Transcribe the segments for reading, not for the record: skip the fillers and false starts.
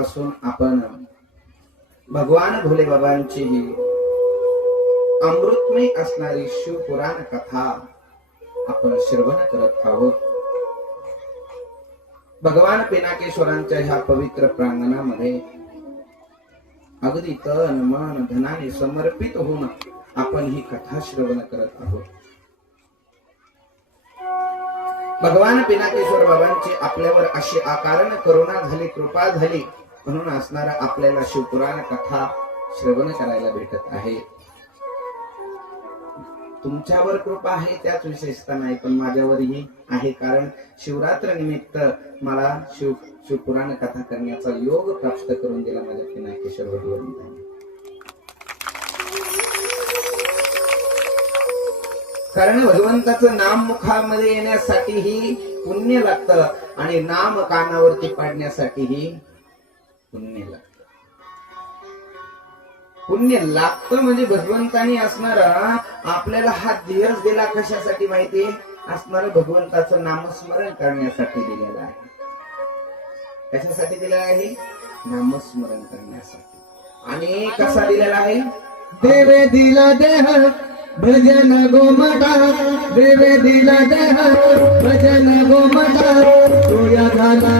दिवसापासून आपण भगवान भोले बाबांची ही अमृतमय असणारी शिवपुराण कथा आपण श्रवण करत आहोत. भगवान पिनाकेश्वरांच्या ह्या पवित्र प्रांगणामध्ये अगदी तन मन धनाने समर्पित होऊन आपण ही कथा श्रवण करत आहोत. भगवान पिनाकेश्वर बाबांची आपल्यावर अशी अकारण करुणा झाली, कृपा झाली, म्हणून असणारा आपल्याला शिवपुराण कथा श्रवण करायला भेटत आहे. तुमच्यावर कृपा आहे त्याच विशेषता नाही, पण माझ्यावरही आहे, कारण शिवरात्र निमित्त मला शिवपुराण कथा करण्याचा योग प्राप्त करून दिला माझ्या पिनाकेश्वर भगवंतांनी. कारण भगवंताचं नाम मुखामध्ये येण्यासाठीही पुण्य लागतं आणि नाम कानावरती पाडण्यासाठीही पुण्य लागतं. पुण्य लागतं म्हणजे भगवंतानी असणारा आपल्याला हा दिवस दिला कशासाठी माहिती असणार, भगवंताचं नामस्मरण करण्यासाठी दिलेला आहे. कशासाठी दिलेला आहे? नामस्मरण करण्यासाठी. आणि कसा दिलेला आहे? देवे दिला देह भजन गोमटा, देवे दिला देह भजन गोमटा, तुया झाला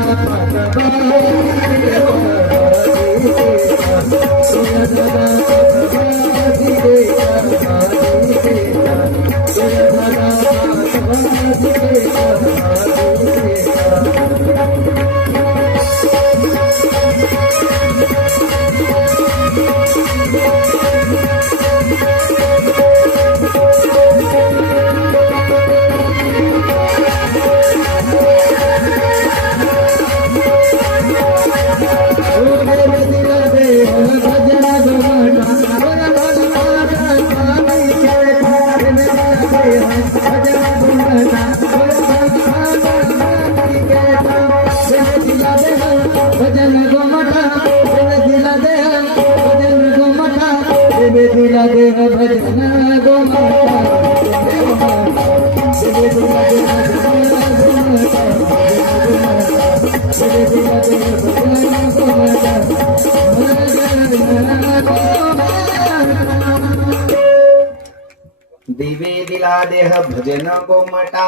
देवे दिला देह भजन गोमटा,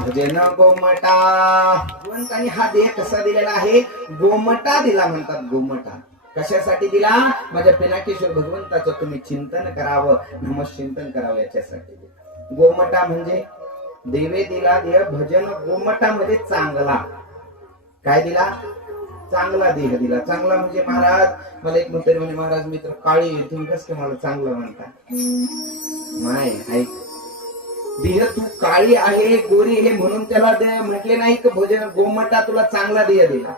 भजन गोमटा. भगवंतानी हा देह कसा दिलेला आहे? गोमटा दिला म्हणतात. गोमटा कशासाठी दिला? माझ्या पिनाकेश्वर भगवंताचं तुम्ही चिंतन करावं, नामचिंतन करावं याच्यासाठी. गोमटा म्हणजे देवे दिला देह भजन गोमटा म्हणजे चांगला. काय दिला? चांगला देह दिला. चांगला म्हणजे महाराज मला एक म्हणते म्हणजे महाराज मित्र काळी तुम्ही कसं मला चांगलं म्हणता? नाही, ऐक, देह तू काळी आहे गोरी आहे म्हणून त्याला म्हटले नाही की भोजन गोमटा तुला चांगला देह दिला.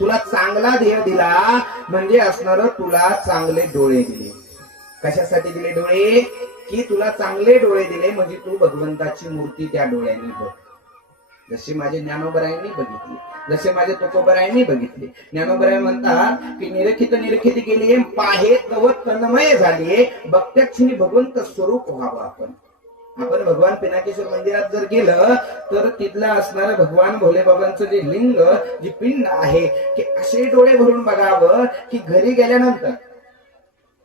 तुला चांगला देह दिला म्हणजे असणार तुला चांगले डोळे दिले. कशासाठी दिले डोळे? की तुला चांगले डोळे दिले म्हणजे तू भगवंताची मूर्ती त्या डोळ्यांनी बघ. जशी माझे ज्ञानोबरायांनी बघितली, जसे माझे तुकोबरायांनी बघितले. ज्ञानोबराय म्हणतात की निरखित केली पाहे तव तन्मय झाली, बघत्याक्षणी भगवंत स्वरूप व्हावं. आपण भगवान पिनाकेश्वर मंदिरात जर गेलं तर तिथलं असणारं भगवान भोले बाबांचं जे लिंग, जी पिंड आहे, की असे डोळे भरून बघावं की घरी गेल्यानंतर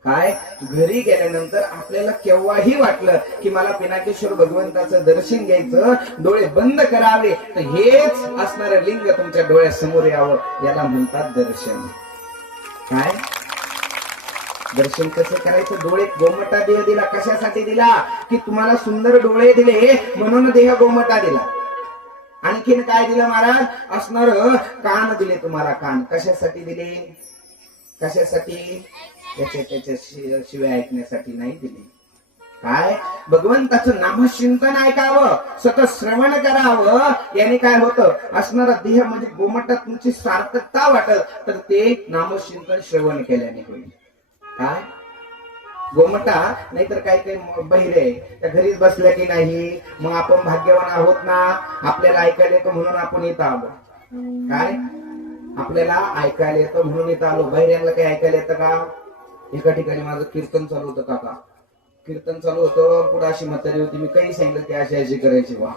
काय, घरी गेल्यानंतर आपल्याला केव्हाही वाटलं की मला पिनाकेश्वर भगवंताचं दर्शन घ्यायचं, डोळे बंद करावे, तर हेच असणारं लिंग तुमच्या डोळ्यासमोर यावं. याला म्हणतात दर्शन. काय दर्शन कसं करायचं? डोळे गोमटा देह दिला. कशासाठी दिला? की तुम्हाला सुंदर डोळे दिले म्हणून देह गोमटा दिला. आणखीन काय दिलं महाराज? असणार कान दिले तुम्हाला. कान कशासाठी दिले? कशासाठी? त्याच्या शिवाय ऐकण्यासाठी नाही दिले. काय? भगवंताचं नामचिंतन ऐकावं, सतत श्रवण करावं. याने काय होतं? असणारा देह म्हणजे गोमटात तुमची सार्थकता वाटत, तर ते नामचिंतन श्रवण केल्याने होईल. काय? गोमटा नाहीतर काय काही बहिरे त्या घरीच बसल्या की नाही, मग आपण भाग्यवान आहोत ना, आपल्याला ऐकायला येतं म्हणून आपण इथं आलो. काय? आपल्याला ऐकायला येतं म्हणून इथं आलो. बहिऱ्यांना काही ऐकायला येतं का? एका ठिकाणी माझं कीर्तन चालू होतं काका, कीर्तन चालू होतं, पुढे अशी म्हातारी होती, मी काही सांगितलं की अशी अशी करायची. वा,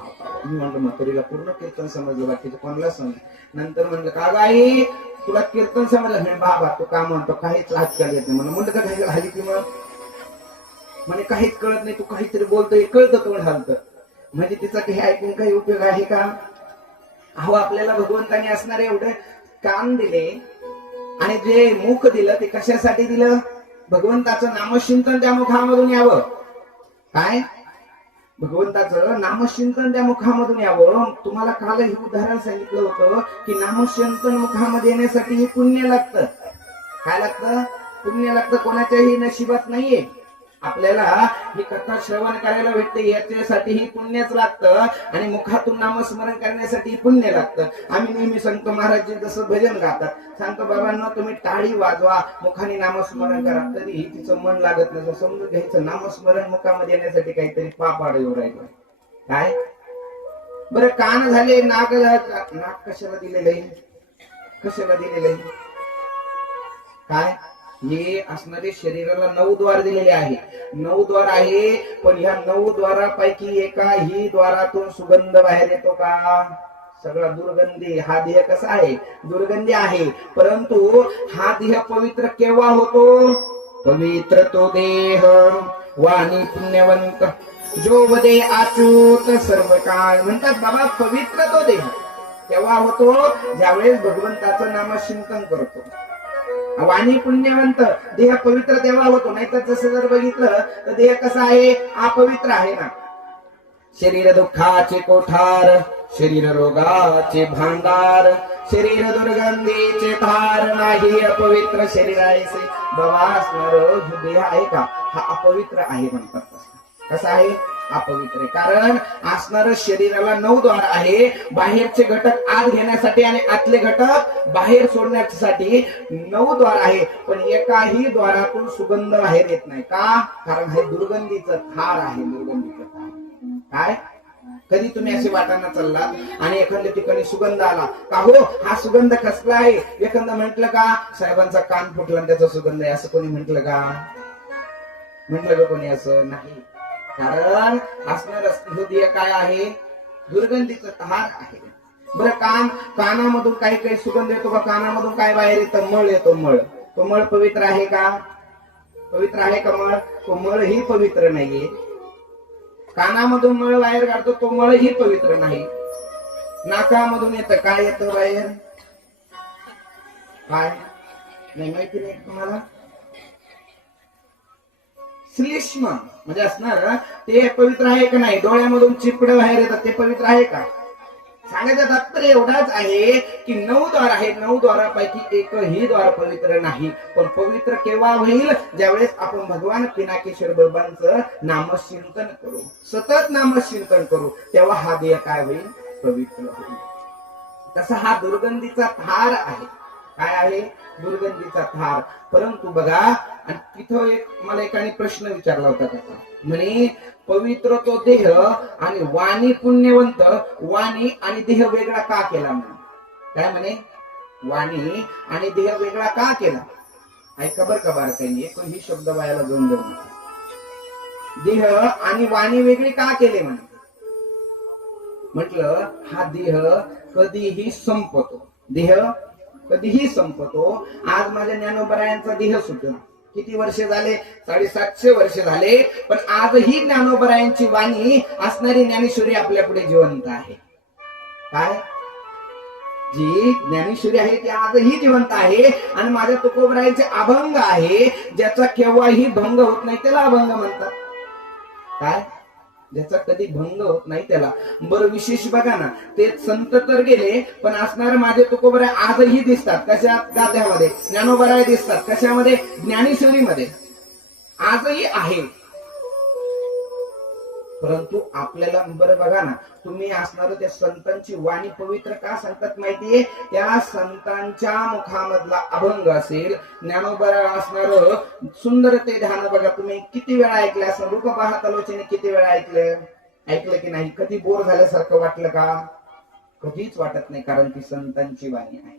मी म्हणलं म्हातारीला पूर्ण कीर्तन समजलं, बाकीचं कोणाला समजलं. नंतर म्हणलं का आई तुला कीर्तन समजलं नाही बाबा, तू का म्हणतो काहीच आजकाल येत नाही म्हणून. म्हणलं का काही हल्ली की मग म्हणे काहीच कळत नाही, तू काहीतरी बोलतोय कळतं तोंड हलतं. म्हणजे तिचा काही ऐकून काही उपयोग आहे का? अहो आपल्याला भगवंताने असणारे एवढे कान दिले आणि जे मुख दिलं ते कशासाठी दिलं? भगवंताचं नामचिंतन त्या मुखामधून यावं. काय? भगवंताचं नामचिंतन त्या मुखामधून यावं. तुम्हाला काल हे उदाहरण सांगितलं होतं की नामचिंतन मुखामध्ये येण्यासाठी हे पुण्य लागतं. काय लागतं? पुण्य लागतं. कोणाच्याही नशिबात नाहीये. आपल्याला ही कथा श्रवण करायला भेटते याच्यासाठी ही पुण्यच लागतं आणि मुखातून नामस्मरण करण्यासाठी पुण्य लागतं. आम्ही नेहमी संत महाराज जसं भजन गातात, सांगतो बाबांना तुम्ही टाळी वाजवा, मुखाने नामस्मरण करा, तरीही तिचं मन लागत नसतं. समजून घ्यायचं नामस्मरण मुखामध्ये येण्यासाठी काहीतरी पाप आडवं राहिलं. काय बरं? कान झाले, नाक कशाला दिलेलं आहे? कशाला दिलेलं आहे? काय? हे असणारे शरीराला 9 द्वार दिलेले आहे. 9 द्वार आहे, पण ह्या 9 द्वारापैकी एकाही द्वारातून सुगंध बाहेर येतो का? सगळा दुर्गंधी. हा देह कसा आहे? दुर्गंधी आहे. परंतु हा देह पवित्र केव्हा होतो? पवित्र तो देह वाणी पुण्यवंत जो वदे आचूत सर्व काळ. म्हणतात बाबा पवित्र तो देह तेव्हा होतो ज्यावेळेस भगवंताचं नामचिंतन करतो. वाणी पुण्यवंत देह पवित्र तेव्हा होतो. नाहीतर जसं जर बघितलं तर देह कसा आहे? अपवित्र आहे ना. शरीर दुःखाचे कोठार, शरीर रोगाचे भांडार, शरीर दुर्गंधीचे धार, नाही अपवित्र शरीर आहे. बाबा असणार देह आहे का? हा अपवित्र आहे म्हणतात. कसा आहे? अपवित्र. कारण असणार शरीराला 9 द्वार आहे. बाहेरचे घटक आत घेण्यासाठी आणि आतले घटक बाहेर सोडण्यासाठी 9 द्वार आहे. पण एकाही द्वारातून सुगंध बाहेर येत नाही. का? कारण हे दुर्गंधीचं थार आहे. दुर्गंधीचं थार. काय? कधी तुम्ही असे वाटाणा चाललात आणि एखाद्या ठिकाणी सुगंध आला का? हो हा सुगंध कसला आहे? एखादं म्हटलं का साहेबांचा कान फुटला आणि त्याचा सुगंध आहे, असं कोणी म्हटलं का? म्हटलं का कोणी? असं नाही. कारण असणार हृदय काय आहे? दुर्गंधीचं तहार आहे. बरं कानामधून काही काही सुगंध येतो का? कानामधून काय बाहेर येतं? मळ येतो. मळ. तो मळ पवित्र आहे का? पवित्र आहे का मळ? तो मळ ही पवित्र नाहीये. कानामधून मळ बाहेर काढतो, तो मळ ही पवित्र नाही. नाकामधून येतं. काय येतं बाहेर? काय? नाही माहिती नाही तुम्हाला? श्लेष्म म्हणजे असणार ते पवित्र आहे का नाही? डोळ्यामधून चिपड बाहेर येतात, ते पवित्र आहे का? सांगायचं तात्पर्य एवढाच आहे की 9 द्वार आहे. 9 द्वारापैकी एकही द्वार पवित्र नाही. पण पवित्र केव्हा होईल? ज्यावेळेस आपण भगवान पिनाकेश्वर बाबांचं नामचिंतन करू, सतत नामचिंतन करू, तेव्हा हा देह काय होईल? पवित्र होईल. तसा हा दुर्गंधीचा थार आहे. काय आहे? दुर्गंधीचा थार. परंतु बघा, तिथं मला एकाने प्रश्न विचारला होता त्याचा. म्हणे पवित्र तो देह आणि वाणी पुण्यवंत, वाणी आणि देह वेगळा का केला? म्हणे काय? म्हणे वाणी आणि देह वेगळा का केला? ऐका बर का बारकाईने, ही शब्द बायाला घेऊन देऊ नका. देह आणि वाणी वेगळी का केले? म्हणे म्हटलं हा देह कधीही संपतो. देह कधीही संपतो. आज माझ्या ज्ञानोबरायांचा देह सुटला. किती वर्ष झाले? 750 वर्ष झाले. पण आजही ज्ञानोबरायांची वाणी असणारी ज्ञानेश्वरी आपल्या पुढे जिवंत आहे. काय? जी ज्ञानेश्वरी आहे ती आजही जिवंत आहे. आणि माझ्या तुकोबरायांचे अभंग आहे, ज्याचा केव्हाही भंग होत नाही त्याला अभंग म्हणतात. काय? ज्याचा कधी भंग होत नाही त्याला. बरं विशेष बघा ना, ते संत तर गेले, पण असणारे माझे तुकोबराय आजही दिसतात. कशात? गाद्यामध्ये. ज्ञानोबराय दिसतात. कशामध्ये? ज्ञानेश्वरीमध्ये आजही आहे. परंतु आपल्याला बरं बघा ना, तुम्ही असणार त्या संतांची वाणी पवित्र का सांगतात माहितीये? त्या संतांच्या मुखामधला अभंग असेल, ज्ञानोबरा असणार सुंदर ते ध्यान बघा. तुम्ही किती वेळा ऐकलं असं? रूप पाहत आलोचने किती वेळा ऐकलं की नाही? कधी बोर झाल्यासारखं वाटलं का? कधीच वाटत नाही. कारण ती संतांची वाणी आहे.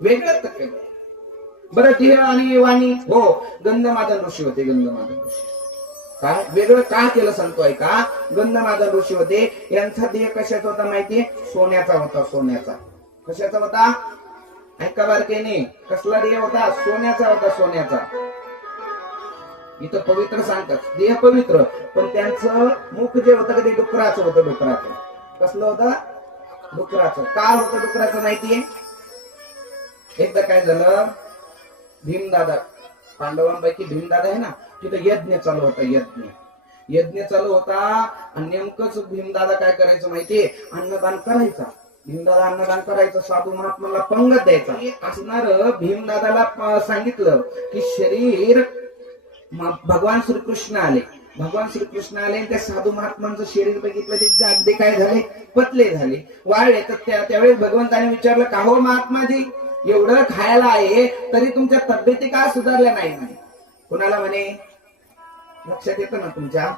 वेगळं तर केलं. बरं देह आणि वाणी, हो गंधमादन ऋषी होते. गंधमादन ऋषी काय वेगळं का केलं सांगतोय का? गंधमादन ऋषी होते. यांचा देह कशाचा होता माहितीये? सोन्याचा होता. सोन्याचा. कशाचा होता? ऐका बारकेने, कसला देह होता? सोन्याचा होता, सोन्याचा. इथं पवित्र सांगतात देह पवित्र, पण त्यांचं मुख जे होतं ते डुकराचं होतं. डुकराचं कसलं होतं? डुकराचं. का होतं डुकराचं माहितीये? एकदा काय झालं, भीमदादा, पांडवांपैकी भीमदादा आहे ना, तिथं यज्ञ चालू होता. यज्ञ चालू होता आणि नेमकंच भीमदादा काय करायचं माहितीये? अन्नदान करायचा. भीमदादा अन्नदान करायचं, साधू महात्माला पंगत द्यायचा. असणार भीमदादाला सांगितलं की शरीर, भगवान श्रीकृष्ण आले. भगवान श्रीकृष्ण आले आणि त्या साधू महात्मांचं शरीर बघितलं, ते अगदी काय झाले? पतले झाले, वाळले. तर त्यावेळेस भगवंताने विचारलं, का हो महात्माजी, एवढं खायला आहे तरी तुमच्या तब्येती का सुधारल्या नाही म्हणे. कुणाला म्हणे? लक्षात येतं ना तुमच्या?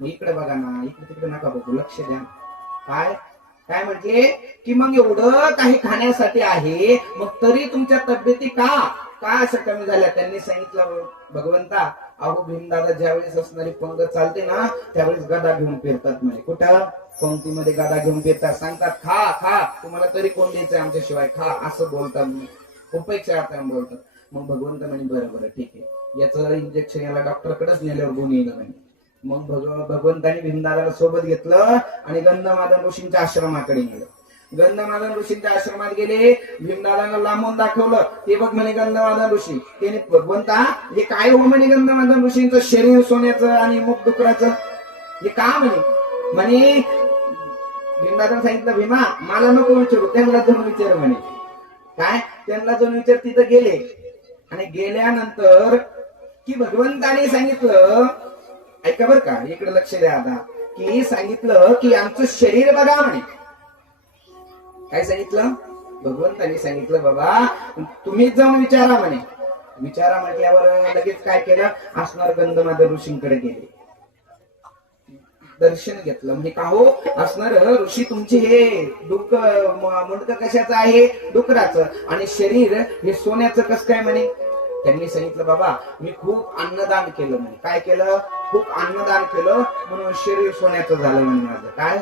इकडे बघा ना, इकडे तिकडे नका बघू, लक्ष द्या. काय काय म्हणजे की मग एवढं काही खाण्यासाठी आहे, मग तरी तुमच्या तब्येती का असं कमी झाल्या? त्यांनी सांगितलं, भगवंता, अहो भीमदादा ज्यावेळेस असणारी पंगत चालते ना, त्यावेळेस गदा घेऊन फिरतात म्हणे. कुठं? पंक्तीमध्ये गदा घेऊन फिरतात. सांगतात, खा, तुम्हाला तरी कोण द्यायचंय आमच्याशिवाय, खा, असं बोलतात. उपेक्षा अर्थाने बोलतात. मग भगवंत म्हणे, बरं ठीक आहे, याचं इंजेक्शन याला डॉक्टरकडेच नेल्यावर गुण येईल म्हणे. मग भगवंतानी भीमदादाला सोबत घेतलं आणि गंधमादन ऋषींच्या आश्रमाकडे गेलं. गंधमादन ऋषींच्या आश्रमात गेले. भीमदादाला लांबून दाखवलं. ते बघ म्हणे गंधमादन ऋषी. त्याने, भगवंता, हे काय हो म्हणे गंधमादन ऋषींचं शरीर सोन्याचं आणि मुख डुकराचं, हे का म्हणे? भीमदादाने सांगितलं, भीमा, मला नको विचारू, त्यांना जाऊन विचार म्हणे. काय? त्यांना जाऊन विचार. तिथं गेले आणि गेल्यानंतर की भगवंताने सांगितलं, ऐका बर का, इकडे लक्ष द्या आता, की सांगितलं की आमचं शरीर बघा म्हणे. काय सांगितलं? भगवंतांनी सांगितलं, बाबा तुम्हीच जाऊन विचारा म्हणे. विचारा म्हटल्यावर लगेच काय केलं? असणार गंधमादन ऋषींकडे गेले, दर्शन घेतलं. म्हणजे का हो असणार ऋषी, तुमचे हे मुंडक कशाचं आहे? डुकराचं. आणि शरीर हे सोन्याचं कसं काय म्हणे? त्यांनी सांगितलं, बाबा मी खूप अन्नदान केलं म्हणे. काय केलं? खूप अन्नदान केलं, म्हणून शरीर सोन्याचं झालं म्हणे माझं. काय?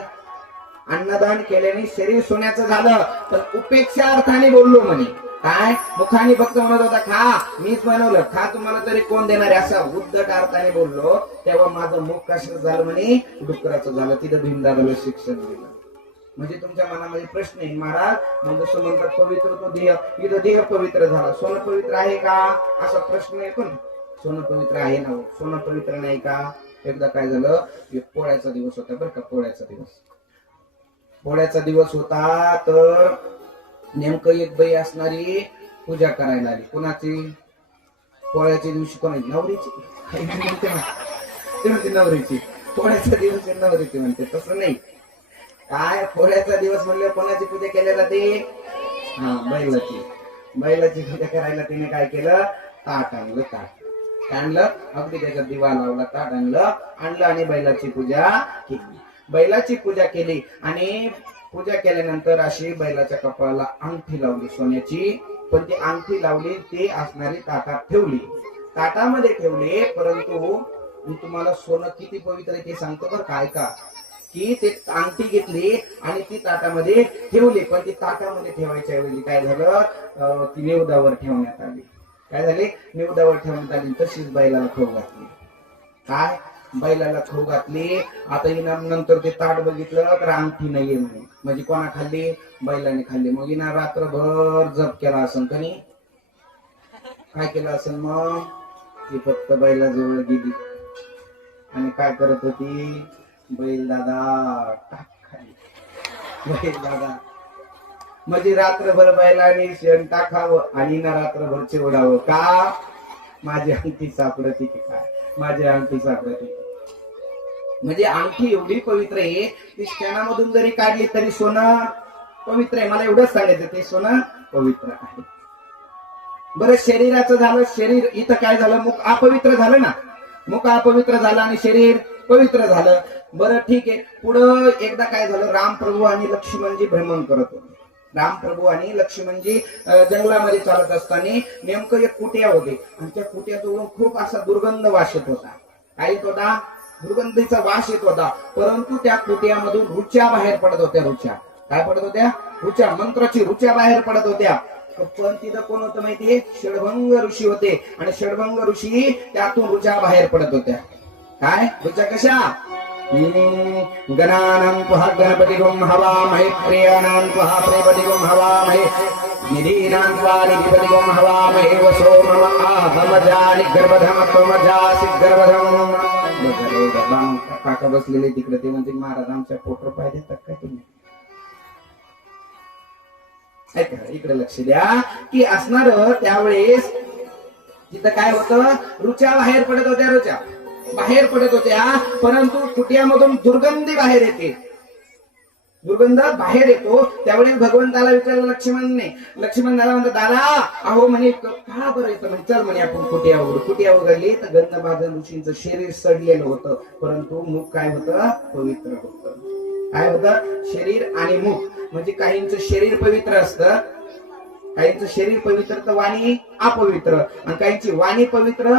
अन्नदान केल्याने शरीर सोन्याचं झालं. तर उपेक्षा अर्थाने बोललो म्हणे. काय? मुखाने फक्त म्हणत होता, खा, मीच बनवलं, खा, तुम्हाला तरी कोण देणार आहे, असं उद्धट अर्थाने बोललो. तेव्हा माझं मुख कशाचं झालं म्हणे? डुकराचं झालं. तिथं भीमदादाला शिक्षण दिलं. म्हणजे तुमच्या मनामध्ये प्रश्न येईल, महाराज मग जसं म्हणतात पवित्र तो देह, इथं देह पवित्र झाला, सोनं पवित्र आहे का असा प्रश्न येतो ना. सोनं पवित्र आहे ना, सोनं पवित्र नाही का? एकदा काय झालं, एक पोळ्याचा दिवस होता बरं का. पोळ्याचा दिवस होता. तर नेमकं एक बाई असणारी पूजा करायला आली. कोणाची? पोळ्याच्या दिवशी. कोणाची? नवरीची. म्हणते नवरीची. पोळ्याचा दिवस नवरीची म्हणते. तसं नाही. काय? पोळ्याचा दिवस म्हणलं कोणाची पूजा केली जाते? बैलाची. बैलाची पूजा करायला तिने काय केलं? ताट आणलं. ताट आणलं, अगदी त्याच्यात दिवा लावला, ताट आणलं आणि बैलाची पूजा केली. बैलाची पूजा केली आणि पूजा केल्यानंतर अशी बैलाच्या कपाळाला अंगठी लावली सोन्याची. पण ती अंगठी लावली ती असणारी ताटात ठेवली. ताटामध्ये ठेवले. परंतु मी तुम्हाला सोनं किती पवित्र आहे ते सांगतो बरं काय का, की ते अंगठी घेतली आणि ती ताटामध्ये ठेवली. पण ती ताटामध्ये ठेवायच्या ऐवजी काय झालं? ती निवदावर ठेवण्यात आली. काय झाले? निवदावर ठेवण्यात आली. तशीच बैलाला खाऊ घातली. काय? बैलाला खाऊ घातली. आता हिनं नंतर ते ताट बघितलं तर अंगठी नाहीये म्हणे. म्हणजे कोणा खाल्ली? बैलाने खाल्ली. मग हिनं रात्रभर जप केला असन. कनी काय केलं असन? मग ती फक्त बैलाजवळ गेली आणि काय करत होती? बैल दादा टाक खाली. बैल दादा म्हणजे रात्रभर बैलाने शेण टाकावं आणि ना रात्रभर चिवडावं. का? माझी अंगठी सापडती की काय? माझी अंगठी सापडती. म्हणजे अंगठी एवढी पवित्र आहे, ती शेणामधून जरी काढली तरी सोनं पवित्र आहे. मला एवढंच सांगायचं, ते सोनं पवित्र आहे. बरं, शरीराचं झालं. शरीर इथं काय झालं? मुख अपवित्र झालं ना. मुख अपवित्र झालं आणि शरीर पवित्र झालं. बरं ठीक आहे. पुढं एकदा काय झालं? रामप्रभू आणि लक्ष्मणजी भ्रमण करत होते. रामप्रभू आणि लक्ष्मणजी जंगलामध्ये चालत असताना नेमकं एक कुटिया होते आणि त्या कुटियाजवळून खूप असा दुर्गंध वास येत होता. काय येत होता? दुर्गंधीचा वास येत होता. परंतु त्या कुटियामधून रुच्या बाहेर पडत होत्या. रुच्या काय पडत होत्या? रुच्या, मंत्राची रुच्या बाहेर पडत होत्या. पण तिथं कोण होतं माहितीये? षडभंग ऋषी होते. आणि षडभंग ऋषी त्यातून ऋचा बाहेर पडत होत्या. काय ऋचा कशा? गणानां त्वहा गणपतिगुं हवामहे प्रियाणां त्वहा प्रियपतिगुं हवामहे निधीनां त्वा निधिपतिगुं हवामहे वसो मम आहमजानि गर्भधम त्वमजासि गर्भधम. काका बसलेले तिकडे ते म्हणते महाराज आमच्या पोटर पाय देतात काय तुम्ही? ऐका इकडे लक्ष द्या की असणार त्यावेळेस तिथं काय होतं? ऋचा बाहेर पडत होत्या. ऋचा बाहेर पडत होत्या, परंतु कुटियामधून दुर्गंधी बाहेर येते. दुर्गंध बाहेर येतो. त्यावेळी भगवंताला विचारलं लक्ष्मणने. लक्ष्मण दादा म्हणतात दादा अहो म्हणे का बरं येतं म्हणे चल म्हणे आपण कुटिया उघडू. कुटिया उघडली तर गंधमादन ऋषींचं शरीर सडलेलं होतं, परंतु मुख काय होतं? पवित्र होतं. काय होतं? शरीर आणि मुख. म्हणजे काहींचं शरीर पवित्र असतं, काहींचं शरीर पवित्र तर वाणी अपवित्र, आणि काहींची वाणी पवित्र,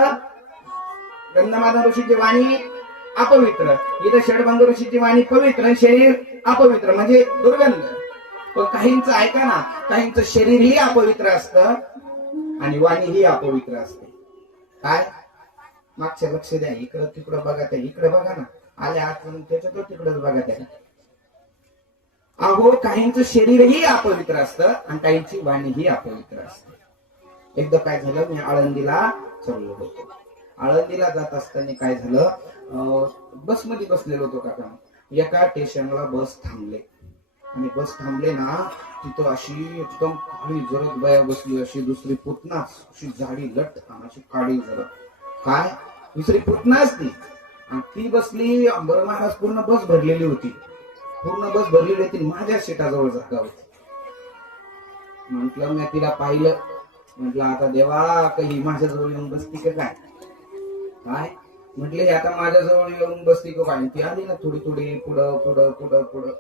गंधमादन ऋषीची वाणी अपवित्र. इथं षडभंग ऋषीची वाणी पवित्र आणि शरीर अपवित्र म्हणजे दुर्गंध. पण काहींचं ऐका ना, काहींचं शरीरही अपवित्र असतं आणि वाणीही अपवित्र असते. काय? मागच्या लक्ष द्या, इकडं तिकडं बघा त्या, इकडे बघा ना, आल्या आत त्याच्यात तिकडच बघा त्या. अहो काहींचं शरीरही अपवित्र असतं आणि काहींची वाणीही अपवित्र असते. एकदा काय झालं, मी आळंदीला चाललो होतो. आळंदीला जात असताना काय झालं, बसमध्ये बसलेलो होतो काका. एका स्टेशनला बस थांबले आणि बस थांबले ना, तिथं अशी एकदम काळी जरद बाया बसली, अशी दुसरी पुतना अशी जाडी लट आणि अशी काळी जरद. काय? दुसरी पुतनाच ती, आणि ती बसली. अंबर महाराज पूर्ण बस भरलेली होती, पूर्ण बस भरलेली होती. माझ्या सीटाजवळ जागा होती. म्हंटल मी तिला पाहिलं, म्हटलं आता देवा काही माझ्याजवळ येऊन बसती का काय? काय म्हटले आता माझ्याजवळ येऊन बसती का काय? ती आली ना थोडी थोडी पुढं पुढं पुढं पुढं.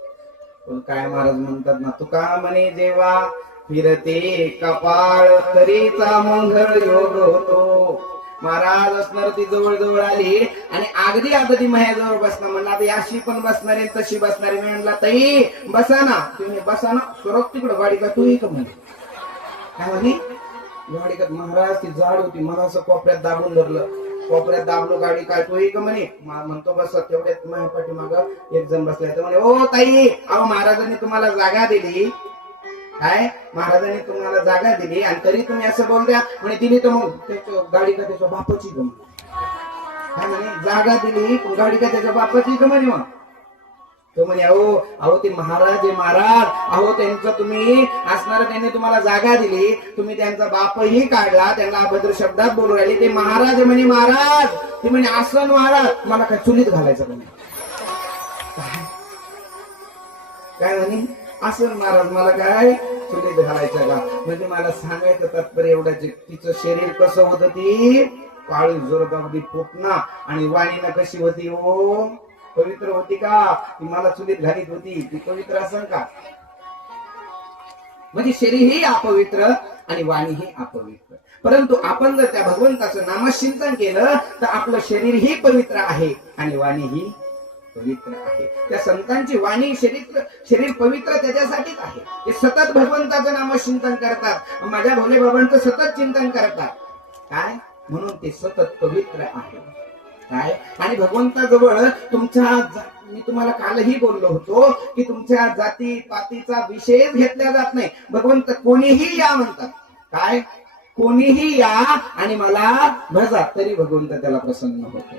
पण काय महाराज म्हणतात ना, तुका म्हणे जेव्हा फिरते कपाळ तरीचा मंगळ योग होतो. महाराज असणार ती जवळ जवळ आली आणि अगदी आता ती माझ्याजवळ बसणार. म्हणलं आता अशी पण बसणार आहे तशी बसणार आहे. मी म्हणला ताई बसा ना. तुम्ही बसा ना, सुरत तिकडं गाडी का तू का म्हणे. काय म्हणे गाडी का? महाराज ती जाड होती, मला असं कोपऱ्यात दाबून धरलं. कोपऱ्यात दाबलो गाडी, काय तो का म्हणे. म्हणतो बस. तेवढ्यात माझ्या पाठीमाग एक जण बसलाय. तर म्हणे ओ ताई अहो महाराजांनी तुम्हाला जागा दिली. काय? महाराजांनी तुम्हाला जागा दिली आणि तरी तुम्ही असं बोल द्या म्हणे. दिली तर मग त्याच्या गाडी का त्याच्या बापाची गम. काय म्हणे जागा दिली पण गाडी का त्याच्या बापाची का म्हणे. मग तो म्हणे अहो अहो ते महाराज आहे महाराज. अहो त्यांचं तुम्ही असणार, त्यांनी तुम्हाला जागा दिली, तुम्ही त्यांचा बापही काढला, त्यांना अभद्र शब्दात बोलू राहिले. ते महाराज म्हणे महाराज. ते म्हणे असं महाराज मला काय चुलीत घालायचं म्हणे. काय म्हणे असं महाराज मला काय चुलीत घालायचं का? म्हणजे मला सांगायचं तात्पर्य एवढ्याचे, तिचं शरीर कसं होतं? ती काळी जोरद अगदी पुतना आणि वाणीनं कशी होती? हो पवित्र होती का? ती मला चुलीत घालीत होती. ती पवित्र असेल का? म्हणजे शरीर ही अपवित्र आणि वाणी ही अपवित्र. परंतु आपण जर त्या भगवंताचं नामचिंतन केलं तर आपलं शरीर ही पवित्र आहे आणि वाणी ही पवित्र आहे. त्या संतांची वाणी शरीर पवित्र त्याच्यासाठीच आहे. ते सतत भगवंताचं नामचिंतन करतात, माझ्या भोले बाबांचं सतत चिंतन करतात. काय? म्हणून ते सतत पवित्र आहे. काय? आणि भगवंताजवळ तुमच्या, मी तुम्हाला कालही बोललो होतो की तुमच्या जाती पातीचा विषय घेतला जात नाही. भगवंत कोणीही या म्हणतात. काय? कोणीही या आणि मला भजा, तरी भगवंत त्याला प्रसन्न होतो.